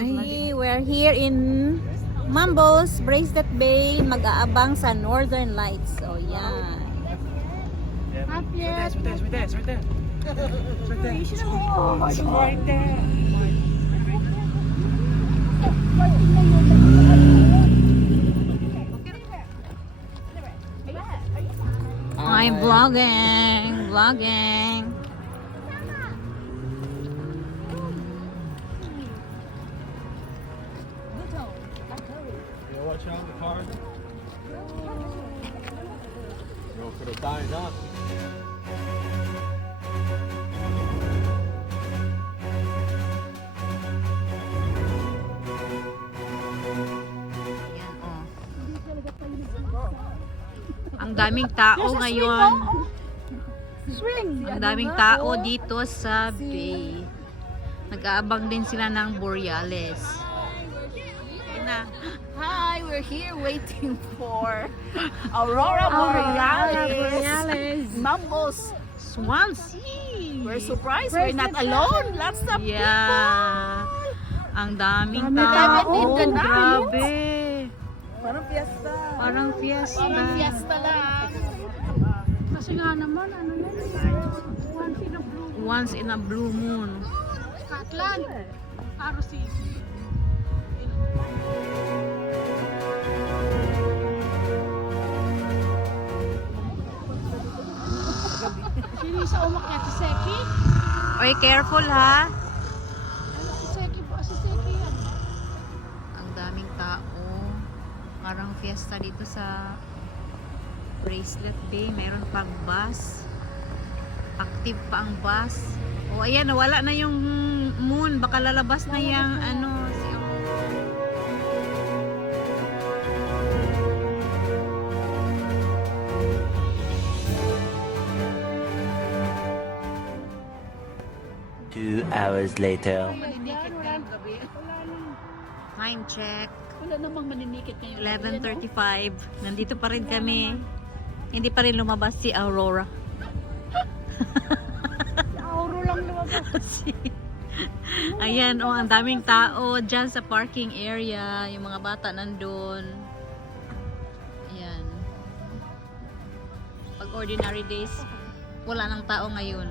Ay, we're here in Mambo's Bracelet Bay, mag-aabang sa Northern Lights. So, yan. Happy. It's right there, right there. I'm vlogging, vlogging. Watch out the car. Go for the dying up. Ang daming tao ngayon. Ang daming tao dito sa bay. Nag-aabang din sila ng Borealis. Na. Hi, we're here waiting for Aurora Borealis. Mambos. Swansea! We're surprised we're not alone. Lots of Yeah. Ang daming Dami tao. night. Grabe. Parang fiesta. Parang fiesta. Parang fiesta lang. Kasi nga naman, ano yan? Once in a blue Once in a blue moon. Scotland. ROC. Sino sa umakyat? Si Seki? Oy, careful ha. Ano si Seki po? Si Seki yan. Ang daming tao. Parang fiesta dito sa Bracelet Bay. Meron pang bus. Active pa ang bus. O ayan, nawala na yung moon. Baka lalabas na yung ano. Two hours later. time check. Wala namang maninikit ngayon. 11.35. Nandito pa rin kami. Hindi pa rin lumabas si Aurora. Auro lang lumabas. Ayan, oh, ang daming tao dyan sa parking area. Yung mga bata nandun. Ayan. Pag ordinary days, wala nang tao ngayon.